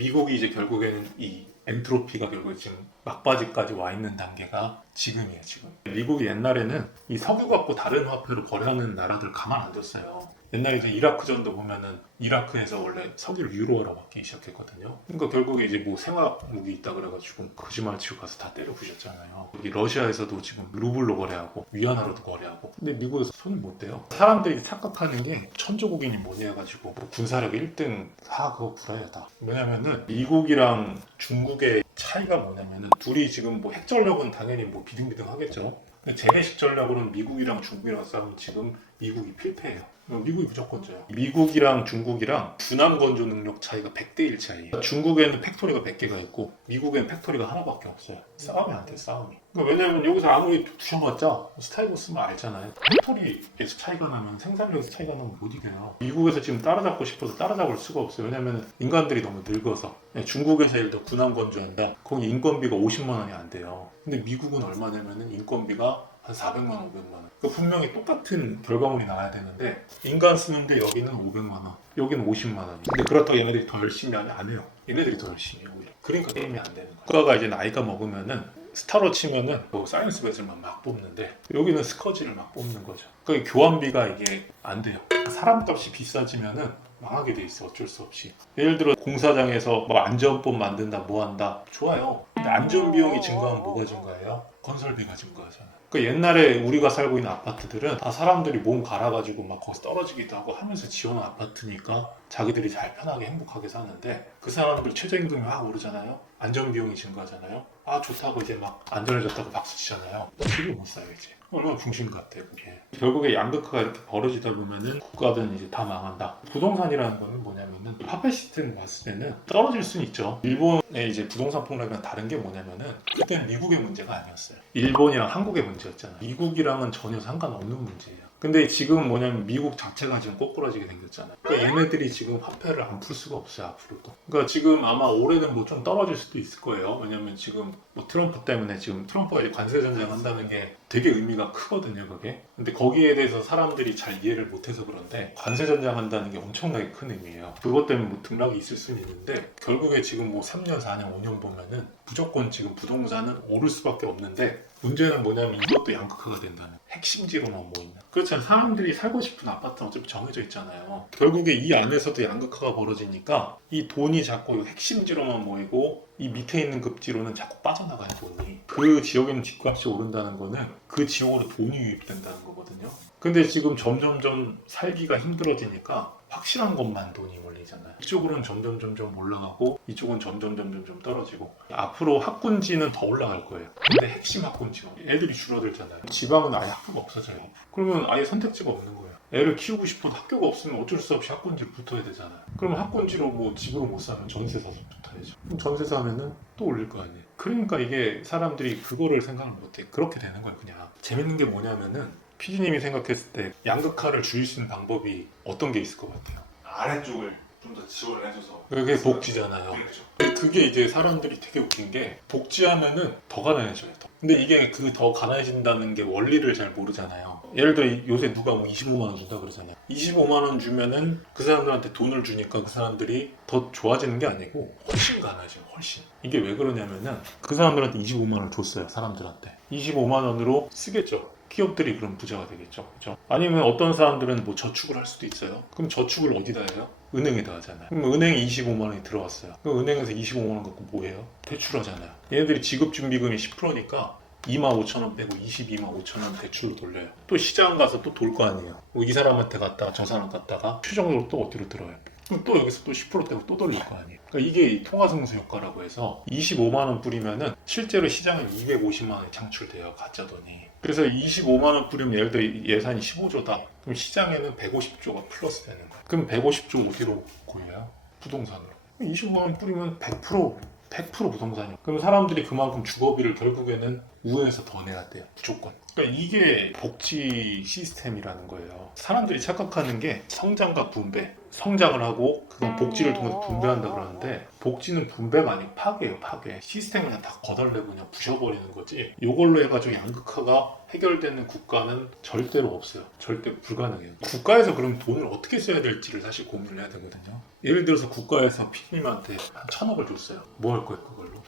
미국이 이제 결국에는 이 엔트로피가 결국 지금 막바지까지 와 있는 단계가 지금이에요, 지금. 미국이 옛날에는 이 석유 갖고 다른 화폐로 거래하는 나라들 가만 안 뒀어요. 옛날에 이제 이라크전도 보면은 이라크에서 원래 석유를 유로화로 바뀌기 시작했거든요. 그러니까 결국에 이제 뭐 생화무기 있다 그래가지고 거짓말 치고 가서 다 때려 부셨잖아요. 여기 러시아에서도 지금 루블로 거래하고 위안화로도 거래하고. 근데 미국에서 손을 못 대요. 사람들이 착각하는 게 천조국인이 뭐니 해가지고 뭐 군사력 1등 다 그거 구라야. 왜냐면은 미국이랑 중국의 차이가 뭐냐면은 둘이 지금 뭐 핵전력은 당연히 뭐 비등비등하겠죠. 근데 재래식 전략으로는 미국이랑 중국이랑 싸우면 지금 미국이 필패해요. 미국이 무조건 져요. 미국이랑 중국이랑 군함 건조 능력 차이가 100대 1 차이에요. 중국에는 팩토리가 100개가 있고 미국에는 팩토리가 하나밖에 없어요. 싸움이 안 돼, 싸움이. 그러니까 왜냐면 여기서 아무리 두셔봤자 스타일고 쓰면 알잖아요. 팩토리에서 차이가 나면 생산력에서 차이가 나면 못 이겨요. 미국에서 지금 따라잡고 싶어도 따라잡을 수가 없어요. 왜냐면 인간들이 너무 늙어서. 중국에서 예를 들어 군함 건조한다. 거기 인건비가 50만 원이 안 돼요. 근데 미국은 얼마냐면은 인건비가 한 400만 원, 500만 원. 그러니까 분명히 똑같은 결과물이 나와야 되는데 인간 쓰는데 여기는 500만 원, 여기는 50만 원이. 근데 그렇다고 얘네들이 더 열심히 안 해요. 얘네들이 더 열심히 해요. 오히려. 그러니까 게임이 안 되는 거예요. 국가가 이제 나이가 먹으면은 스타로 치면은 뭐 사이언스 배슬만 막 뽑는데 여기는 스커지를 막 뽑는 거죠. 그러니까 교환비가 이게 안 돼요. 사람값이 비싸지면은 망하게 돼 있어. 어쩔 수 없이. 예를 들어 공사장에서 뭐 안전법 만든다 뭐 한다 좋아요. 근데 안전 비용이 증가하면 뭐가 증가해요? 건설비가 증가하잖아요. 그러니까 옛날에 우리가 살고 있는 아파트들은 다 사람들이 몸 갈아가지고 막 거기서 떨어지기도 하고 하면서 지어놓은 아파트니까 자기들이 잘 편하게 행복하게 사는데 그 사람들 최저임금이 막 오르잖아요. 안전 비용이 증가하잖아요. 아 좋다고 이제 막 안전해졌다고 박수 치잖아요. 집을 못 사요 이제. 얼마나 중심 같아요 그게. 결국에 양극화가 이렇게 벌어지다 보면은 국가든 이제 다 망한다. 부동산이라는 거는 뭐냐면은 화폐 시스템을 봤을 때는 떨어질 수는 있죠. 일본의 이제 부동산 폭락이랑 다른 게 뭐냐면은 그때는 미국의 문제가 아니었어요. 일본이랑 한국의 문제였잖아요. 미국이랑은 전혀 상관없는 문제예요. 근데 지금 뭐냐면 미국 자체가 지금 꼬꾸라지게 생겼잖아요. 그러니까 얘네들이 지금 화폐를 안 풀 수가 없어요 앞으로도. 그러니까 지금 아마 올해는 뭐 좀 떨어질 수도 있을 거예요. 왜냐면 지금 뭐 트럼프 때문에 지금 트럼프가 이제 관세 전쟁 한다는 게 되게 의미가 크거든요 그게. 근데 거기에 대해서 사람들이 잘 이해를 못해서 그런데 관세 전쟁 한다는 게 엄청나게 큰 의미예요. 그것 때문에 뭐 등락이 있을 수는 있는데 결국에 지금 뭐 3년, 4년, 5년 보면은 무조건 지금 부동산은 오를 수밖에 없는데 문제는 뭐냐면 이것도 양극화가 된다는 핵심지로만 모이는. 그렇잖아요. 사람들이 살고 싶은 아파트는 어차피 정해져 있잖아요. 결국에 이 안에서도 양극화가 벌어지니까 이 돈이 자꾸 핵심지로만 모이고 이 밑에 있는 급지로는 자꾸 빠져나가요 돈이. 그 지역에 있는 집값이 오른다는 거는 그 지역으로 돈이 유입된다는 거거든요. 근데 지금 점점점 살기가 힘들어지니까 확실한 것만 돈이 몰리잖아요. 이쪽으로는 점점 올라가고 이쪽은 점점 떨어지고 앞으로 학군지는 더 올라갈 거예요. 근데 핵심 학군지가 애들이 줄어들잖아요. 지방은 아예 학교가 없어져요. 그러면 아예 선택지가 없는 거예요. 애를 키우고 싶어도 학교가 없으면 어쩔 수 없이 학군지로 붙어야 되잖아요. 그러면 학군지로 뭐 집으로 못 사면 전세 사서 붙어야죠. 그럼 전세 사면은 또 올릴 거 아니에요. 그러니까 이게 사람들이 그거를 생각을 못해. 그렇게 되는 거예요 그냥. 재밌는 게 뭐냐면은 PD님이 생각했을 때 양극화를 줄일 수 있는 방법이 어떤 게 있을 것 같아요? 아래쪽을 좀 더 지원을 해줘서. 그게 복지잖아요. 그렇죠. 그게 이제 사람들이 되게 웃긴 게 복지하면은 더 가난해져요. 더. 근데 이게 그 더 가난해진다는 게 원리를 잘 모르잖아요. 예를 들어 요새 누가 뭐 25만 원 준다 그러잖아요. 25만 원 주면은 그 사람들한테 돈을 주니까 그 사람들이 더 좋아지는 게 아니고 훨씬 가난해져요. 훨씬. 이게 왜 그러냐면은 그 사람들한테 25만 원을 줬어요. 사람들한테. 25만 원으로 쓰겠죠. 기업들이 그럼 부자가 되겠죠. 그렇죠? 아니면 어떤 사람들은 뭐 저축을 할 수도 있어요. 그럼 저축을 어디다 해요? 은행에다 하잖아요. 그럼 은행에 25만 원이 들어왔어요. 그럼 은행에서 25만 원 갖고 뭐 해요? 대출하잖아요. 얘네들이 지급준비금이 10%니까 2만 5천 원 빼고 22만 5천 원 대출로 돌려요. 또 시장 가서 또 돌 거 아니에요. 뭐 이 사람한테 갔다가 저 사람 갔다가 최종적으로 또 어디로 들어요? 그럼 또 여기서 또 10% 떼고 또 돌릴 거 아니에요. 그러니까 이게 통화승수 효과라고 해서 25만 원 뿌리면은 실제로 시장에 250만 원이 창출돼요. 가짜 돈이. 그래서 25만 원 뿌리면 예를 들어 예산이 15조다. 그럼 시장에는 150조가 플러스 되는 거예요. 그럼 150조 어디로 고여요? 부동산으로. 25만 원 뿌리면 100% 부동산이에요. 그럼 사람들이 그만큼 주거비를 결국에는 우회해서 더 내야 돼요. 무조건. 그러니까 이게 복지 시스템이라는 거예요. 사람들이 착각하는 게 성장과 분배. 성장을 하고 그건 복지를 통해서 분배한다 그러는데 복지는 분배가 아니고 파괴예요. 파괴. 시스템을 그냥 다 거덜내고 그냥 부셔버리는 거지. 이걸로 해가지고 양극화가 해결되는 국가는 절대로 없어요. 절대 불가능해요. 국가에서 그럼 돈을 어떻게 써야 될지를 사실 고민을 해야 되거든요. 예를 들어서 국가에서 피디님한테 한 1,000억을 줬어요. 뭐 할 거예요 그걸로?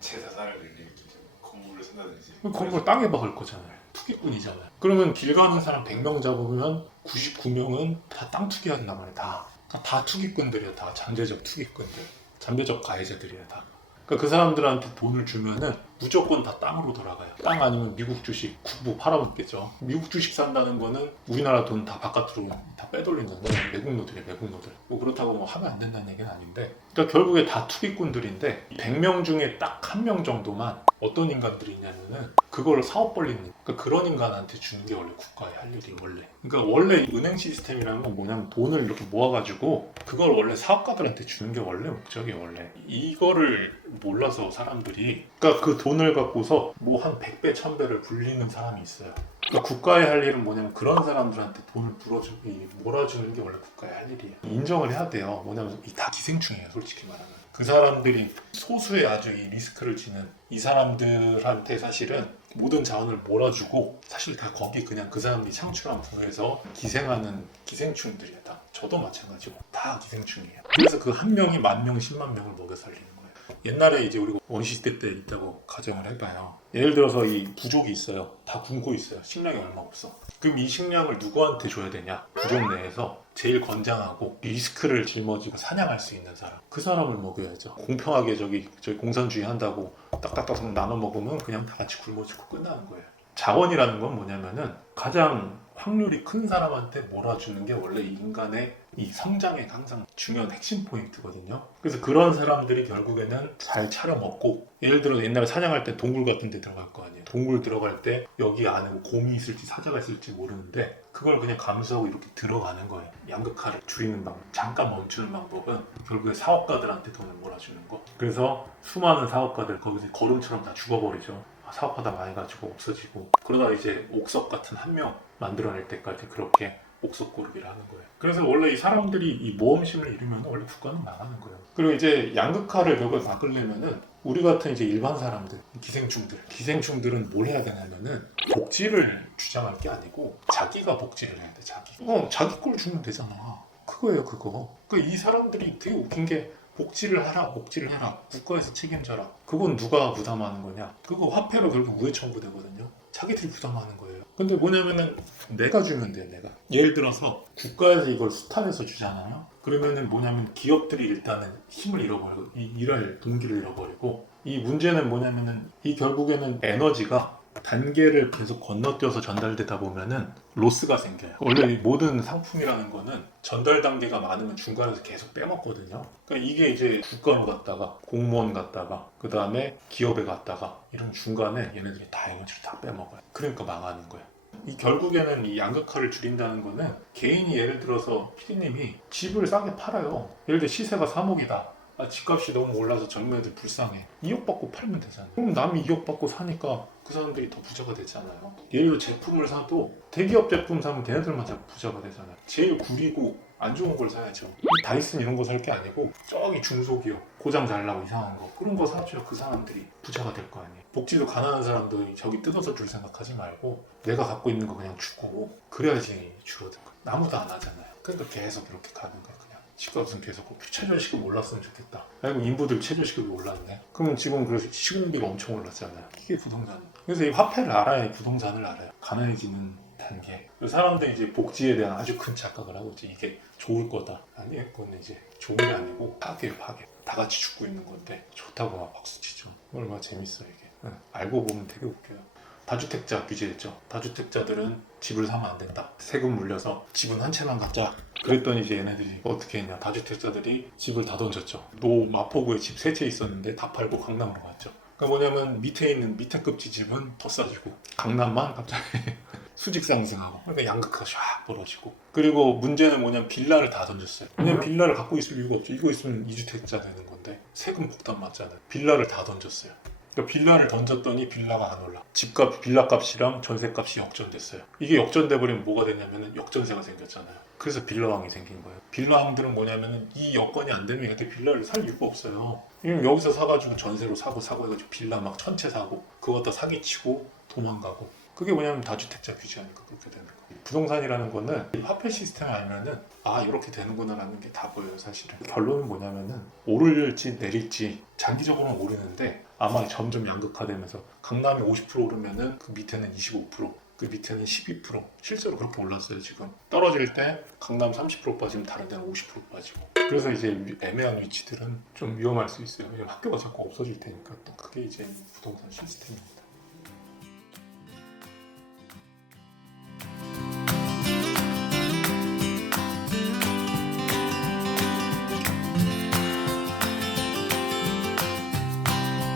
제 자산을 늘리고 건물을 산다든지. 건물 땅에 박을 거잖아요. 투기꾼이잖아요. 그러면 길 가는 사람 100명 잡으면 99명은 다 땅 투기한단 말이에요. 다 투기꾼들이에요. 다 잠재적 투기꾼들. 잠재적 가해자들이에요. 다. 그러니까 그 사람들한테 돈을 주면은 무조건 다 땅으로 돌아가요. 땅 아니면 미국 주식, 국부 팔아먹겠죠. 미국 주식 산다는 거는 우리나라 돈 다 바깥으로 다 빼돌리는 거예요. 외국 노들이에요, 외국 노들. 뭐 그렇다고 뭐 하면 안 된다는 얘기는 아닌데. 그러니까 결국에 다 투기꾼들인데 100명 중에 딱 한 명 정도만 어떤 인간들이 있냐면은 그거를 사업 벌리는 그러니까 그런 인간한테 주는 게 원래 국가의 할 일이 원래. 그러니까 원래 은행 시스템이라는 건 뭐냐면 돈을 이렇게 모아가지고 그걸 원래 사업가들한테 주는 게 원래 목적이에요. 원래 이거를 몰라서 사람들이 그러니까 그 돈을 갖고서 뭐 한 100배, 1000배를 불리는 사람이 있어요. 그러니까 국가의 할 일은 뭐냐면 그런 사람들한테 돈을 몰아주는 게 원래 국가의 할 일이에요. 인정을 해야 돼요. 뭐냐면 다 기생충이에요. 솔직히 말하면. 그 사람들이 소수의 아주 이 리스크를 지는 이 사람들한테 사실은 모든 자원을 몰아주고 사실 다 거기 그냥 그 사람들이 창출한 부에서 기생하는 기생충들이에요. 다. 저도 마찬가지고 다 기생충이에요. 그래서 그 한 명이 10,000명, 100,000명을 먹여 살리는 거예요. 옛날에 이제 우리가 원시시대 때 있다고 가정을 해봐요. 예를 들어서 이 부족이 있어요. 다 굶고 있어요. 식량이 얼마 없어. 그럼 이 식량을 누구한테 줘야 되냐? 부족 내에서 제일 건장하고 리스크를 짊어지고 사냥할 수 있는 사람. 그 사람을 먹여야죠. 공평하게 저기 공산주의 한다고 딱딱딱 나눠 먹으면 그냥 다 같이 굶어 죽고 끝나는 거예요. 자원이라는 건 뭐냐면은 가장 확률이 큰 사람한테 몰아주는 게 원래 이 인간의 이 성장의 항상 중요한 핵심 포인트거든요. 그래서 그런 사람들이 결국에는 잘 차려 먹고 예를 들어 옛날에 사냥할 때 동굴 같은 데 들어갈 거 아니에요. 동굴 들어갈 때 여기 안에 뭐 곰이 있을지 사자가 있을지 모르는데 그걸 그냥 감수하고 이렇게 들어가는 거예요. 양극화를 줄이는 방법, 잠깐 멈추는 방법은 결국에 사업가들한테 돈을 몰아주는 거. 그래서 수많은 사업가들 거기서 거름처럼 다 죽어버리죠. 사업하다 많이 가지고 없어지고 그러다 이제 옥석 같은 한 명 만들어낼 때까지 그렇게 옥석 고르기를 하는 거예요. 그래서 원래 이 사람들이 이 모험심을 잃으면 원래 국가는 망하는 거예요. 그리고 이제 양극화를 결국 막으려면은 우리 같은 이제 일반 사람들, 기생충들은 뭘 해야 되냐면은 복지를 주장할 게 아니고 자기가 복지를 해야 돼. 자기 걸 주면 되잖아. 그거예요, 그거. 그러니까 이 사람들이 되게 웃긴 게 복지를 해라. 국가에서 책임져라. 그건 누가 부담하는 거냐? 그거 화폐로 결국 우회 청구되거든요. 자기들이 부담하는 거예요. 근데 뭐냐면은 내가 주면 돼요, 내가. 예를 들어서 국가에서 이걸 수탈해서 주잖아요. 그러면은 뭐냐면 기업들이 일단은 힘을 잃어버리고 일할 동기를 잃어버리고 이 문제는 뭐냐면은 이 결국에는 에너지가 단계를 계속 건너뛰어서 전달되다 보면은 로스가 생겨요. 원래 모든 상품이라는 거는 전달 단계가 많으면 중간에서 계속 빼먹거든요. 그러니까 이게 이제 국가로 갔다가 공무원 갔다가 그 다음에 기업에 갔다가 이런 중간에 얘네들이 다 에너지를 다 빼먹어요. 그러니까 망하는 거예요. 이 결국에는 이 양극화를 줄인다는 거는 개인이 예를 들어서 피디님이 집을 싸게 팔아요. 예를 들어 시세가 3억이다. 집값이 너무 올라서 젊은 애들 불쌍해. 2억 받고 팔면 되잖아요. 그럼 남이 2억 받고 사니까 그 사람들이 더 부자가 되잖아요. 예를 들어 제품을 사도 대기업 제품 사면 걔네들만 자꾸 부자가 되잖아요. 제일 구리고 안 좋은 걸 사야죠. 이 다이슨 이런 거 살 게 아니고 저기 중소기업 고장 잘 나고 이상한 거 그런 거 사줘야 그 사람들이 부자가 될 거 아니에요. 복지도 가난한 사람들이 저기 뜯어서 줄 생각하지 말고 내가 갖고 있는 거 그냥 주고 그래야지 줄어든 거예요. 아무도 안 하잖아요. 그러니까 계속 이렇게 가는 거예요. 집값은 계속 최저시급 올랐으면 좋겠다. 아이고 인부들 최저시급이 올랐네. 그러면 지금 그래서 시공비가 엄청 올랐잖아요. 이게 부동산. 그래서 이 화폐를 알아야 부동산을 알아요. 가난해지는 단계. 사람들이 이제 복지에 대한 아주 큰 착각을 하고 있지. 이게 좋을 거다. 아니에요. 그건 이제 좋은 게 아니고 파괴. 다 같이 죽고 있는 건데 좋다고 막 박수치죠. 얼마나 재밌어요 이게. 알고 보면 되게 웃겨요. 다주택자 규제했죠. 다주택자들은 집을 사면 안 된다. 세금 물려서 집은 한 채만 갖자. 그랬더니 이제 얘네들이 어떻게 했냐. 다주택자들이 집을 다 던졌죠. 마포구에 집 3채 있었는데 다 팔고 강남으로 갔죠. 그러니까 뭐냐면 밑에 있는 밑에급지 집은 더 싸지고 강남만 갑자기 수직 상승하고 그러니까 양극화가 샥 벌어지고 그리고 문제는 뭐냐면 빌라를 다 던졌어요. 왜냐면 빌라를 갖고 있을 이유가 없죠. 이거 있으면 2주택자 되는 건데 세금 폭탄 맞잖아요. 빌라를 다 던졌어요. 그러니까 빌라를 던졌더니 빌라가 안 올라. 집값, 빌라값이랑 전세값이 역전됐어요. 이게 역전돼 버리면 뭐가 되냐면은 역전세가 생겼잖아요. 그래서 빌라왕이 생긴 거예요. 빌라왕들은 뭐냐면은 이 여건이 안 되면 얘한테 빌라를 살 이유가 없어요. 왜냐면 여기서 사가지고 전세로 사고 해가지고 빌라 막 천채 사고 그거 다 사기치고 도망가고. 그게 뭐냐면 다주택자 규제하니까 그렇게 되는 거예요. 부동산이라는 거는 이 화폐 시스템 알면은 아 이렇게 되는구나라는 게 다 보여요 사실은. 결론은 뭐냐면은 오를지 내릴지 장기적으로는 오르는데 아마 점점 양극화되면서 강남이 50% 오르면은 그 밑에는 25%, 그 밑에는 12%. 실제로 그렇게 올랐어요 지금. 떨어질 때 강남 30% 빠지면 다른 데는 50% 빠지고. 그래서 이제 애매한 위치들은 좀 위험할 수 있어요. 왜냐면 학교가 자꾸 없어질 테니까 또 그게 이제 부동산 시스템입니다.